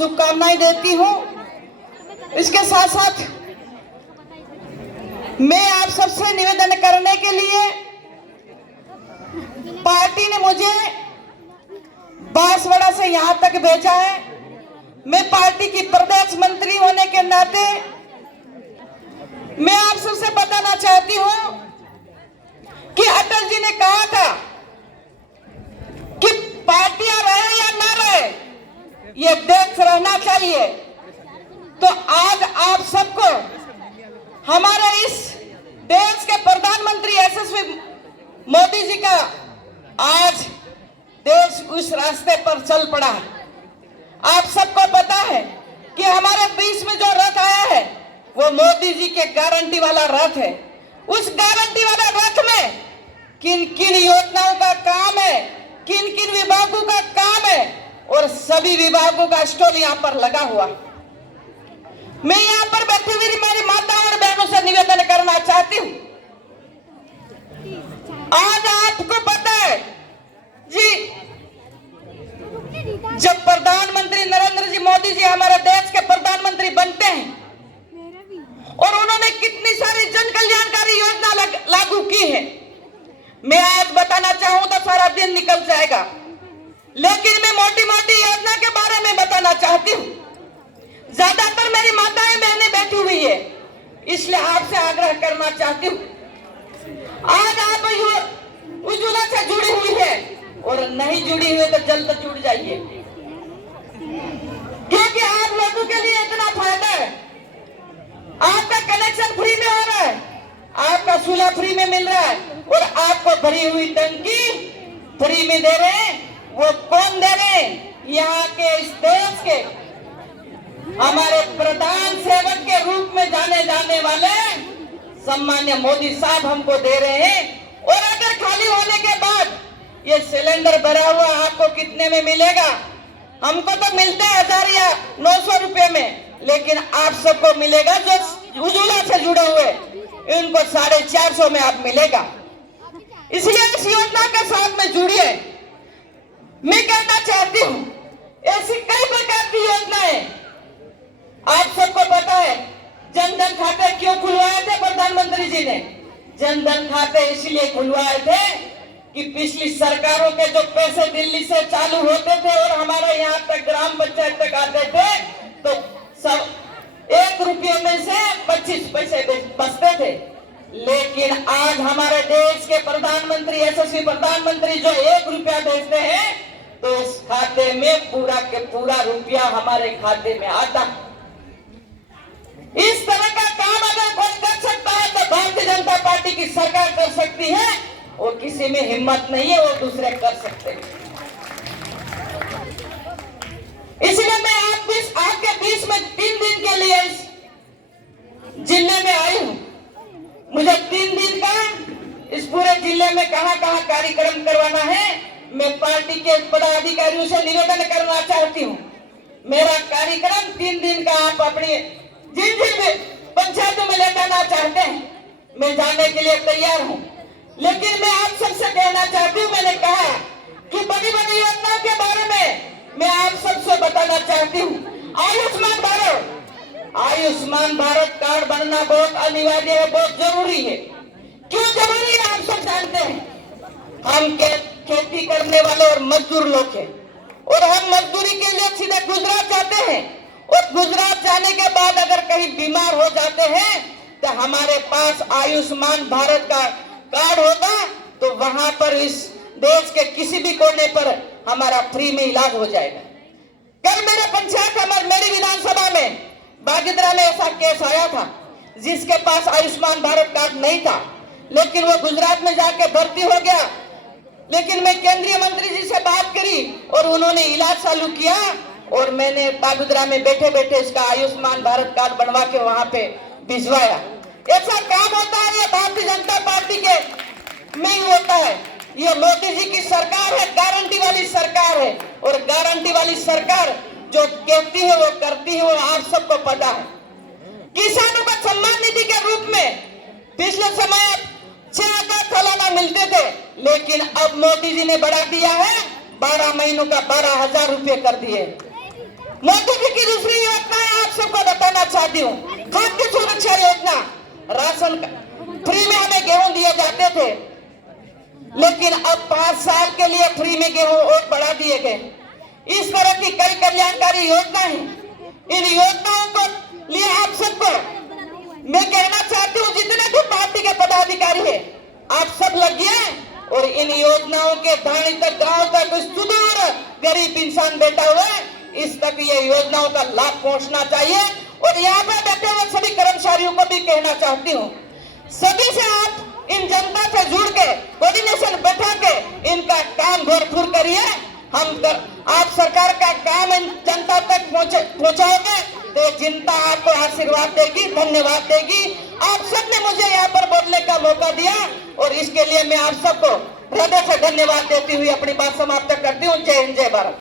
शुभकामनाएं देती हूँ। इसके साथ साथ मैं आप सबसे निवेदन करने के लिए, पार्टी ने मुझे बांसवाड़ा से यहाँ तक भेजा है। मैं पार्टी की प्रदेश मंत्री होने के नाते मैं आप सबसे बताना चाहती हूँ कि अटल जी ने कहा था कि पार्टियां रहे या ना रहे, ये देश रहना चाहिए। तो आज आप सबको हमारे इस देश के प्रधानमंत्री यशस्वी मोदी जी का आज देश उस रास्ते पर चल पड़ा है। आप सबको पता है कि हमारे बीच में जो रथ आया है वो मोदी जी के गारंटी वाला रथ है। उस गारंटी वाले रथ में किन किन योजनाओं का काम है, किन किन विभागों का काम है, और सभी विभागों का स्टॉल यहाँ पर लगा हुआ। मैं यहाँ पर बैठी हुई मेरी माताओं और बहनों से निवेदन करना चाहती हूँ। आज आपको पता है जी, जब प्रधानमंत्री नरेंद्र जी मोदी जी हमारे देश के प्रधानमंत्री बनते हैं और उन्होंने कितनी सारी जन कल्याणकारी योजना लागू की है, मैं आज बताना चाहूं तो सारा दिन निकल जाएगा, लेकिन मैं मोटी मोटी योजना के बारे में बताना चाहती हूँ। ज्यादातर मेरी माताएं बहनें बैठी हुई है, इसलिए आपसे आग्रह करना चाहती हूँ, आज आप उज्ज्वला से जुड़ी हुई है और नहीं जुड़ी हुई तो जल्द जुड़ जाइए, क्योंकि आप लोगों के लिए इतना फायदा है। आपका कनेक्शन फ्री में हो रहा है, आपका चूल्हा फ्री में मिल रहा है, और आपको भरी हुई टंकी फ्री में दे रहे हैं। वो कौन दे रहे हैं? यहाँ के इस देश के हमारे प्रधान सेवक के रूप में जाने वाले सम्मान्य मोदी साहब हमको दे रहे हैं। और अगर खाली होने के बाद ये सिलेंडर भरा हुआ आपको कितने में मिलेगा? हमको तो मिलते हैं 1000 या 900 रुपए में, लेकिन आप सबको मिलेगा जो उज्ज्वला से जुड़े हुए, इनको 450 में आप मिलेगा। इसलिए इस योजना के साथ में जुड़िए। मैं कहना चाहती हूँ, ऐसी कई प्रकार की योजनाएं आप सबको पता है। जनधन खाते क्यों खुलवाए थे प्रधानमंत्री जी ने? जनधन खाते इसलिए खुलवाए थे कि पिछली सरकारों के जो पैसे दिल्ली से चालू होते थे और हमारे यहाँ तक ग्राम पंचायत तक आते थे, तो सब 1 रुपये में से 25 पैसे बचते थे। लेकिन आज हमारे देश के प्रधानमंत्री, यशस्वी प्रधानमंत्री जो 1 रुपया भेजते हैं, तो इस खाते में पूरा के पूरा रुपया हमारे खाते में आता है। इस तरह का काम अगर कोई कर सकता है तो भारतीय जनता पार्टी की सरकार कर सकती है, और किसी में हिम्मत नहीं है, वो दूसरे कर सकते हैं। इसलिए मैं आपके बीच में 3 दिन के लिए इस जिले में आई हूं। मुझे 3 दिन का इस पूरे जिले में कहां-कहां कार्यक्रम करवाना है, मैं पार्टी के पदाधिकारियों से निवेदन करना चाहती हूं। मेरा कार्यक्रम 3 दिन का आप अपनी जिन पंचायतों में ले जाना चाहते हैं, मैं जाने के लिए तैयार हूं। लेकिन मैं आप सबसे कहना चाहती हूँ, मैंने कहा कि बड़ी बड़ी योजनाओं के बारे में मैं आप सबसे बताना चाहती हूँ। आयुष्मान भारत कार्ड बनना बहुत अनिवार्य है, बहुत जरूरी है। क्यों जरूरी है आप सब जानते हैं। हम खेती करने वाले और मजदूर लोग हैं, और हम मजदूरी के लिए सीधे गुजरात जाते हैं, और गुजरात जाने के बाद अगर कहीं बीमार हो जाते हैं तो हमारे पास आयुष्मान भारत का कार्ड होगा, तो वहां पर इस देश के किसी भी कोने पर हमारा फ्री में इलाज हो जाएगा। कल मेरे पंचायत मेरी विधानसभा में बागिद्रा में ऐसा केस आया था, जिसके पास आयुष्मान भारत कार्ड नहीं था, लेकिन वो गुजरात में जाके भर्ती हो गया। लेकिन मैं केंद्रीय मंत्री जी से बात करी और उन्होंने इलाज चालू किया, और मैंने बागुद्रा में बैठे बैठे इसका आयुष्मान भारत कार्ड बनवा के वहां पे भिजवाया। ऐसा काम होता है, ये भारतीय जनता पार्टी के में ही होता है। ये मोदी जी की सरकार है, गारंटी वाली सरकार है, और गारंटी वाली सरकार जो कहती है वो करती है, वो आप सबको पता है। किसानों को सम्मान निधि के रूप में पिछले समय 6000 सालाना मिलते थे, लेकिन अब मोदी जी ने बढ़ा दिया है, 12 महीनों का 12,000 रुपए कर दिए। मोदी जी की चाहती हूँ। खाद्य सुरक्षा योजना, राशन फ्री में हमें गेहूं दिए जाते थे, लेकिन अब 5 साल के लिए फ्री में गेहूं और बढ़ा दिए गए। इस तरह की कई कल्याणकारी योजना है। इन योजनाओं को लिए आप सबको मैं कहना चाहती हूँ, जितने भी पार्टी के पदाधिकारी है, आप सब लगिए और इन योजनाओं के दाने तक, गांव तक, सुदूर गरीब इंसान बैठा हुआ है, इस तक ये योजनाओं का लाभ पहुंचना चाहिए। और यहाँ पे बैठे हुए सभी कर्मचारियों को भी कहना चाहती हूँ, सभी से आप इन जनता से जुड़ के कोऑर्डिनेशन बैठा के इनका काम भरपूर करिए। आप सरकार का काम इन जनता तक पहुंचाओगे तो जनता आपको आशीर्वाद देगी, धन्यवाद देगी। आप सबने मुझे यहाँ पर बोलने का मौका दिया और इसके लिए मैं आप सबको हृदय से धन्यवाद देती हुई अपनी बात समाप्त करती हूँ। जय हिंद, जय भारत।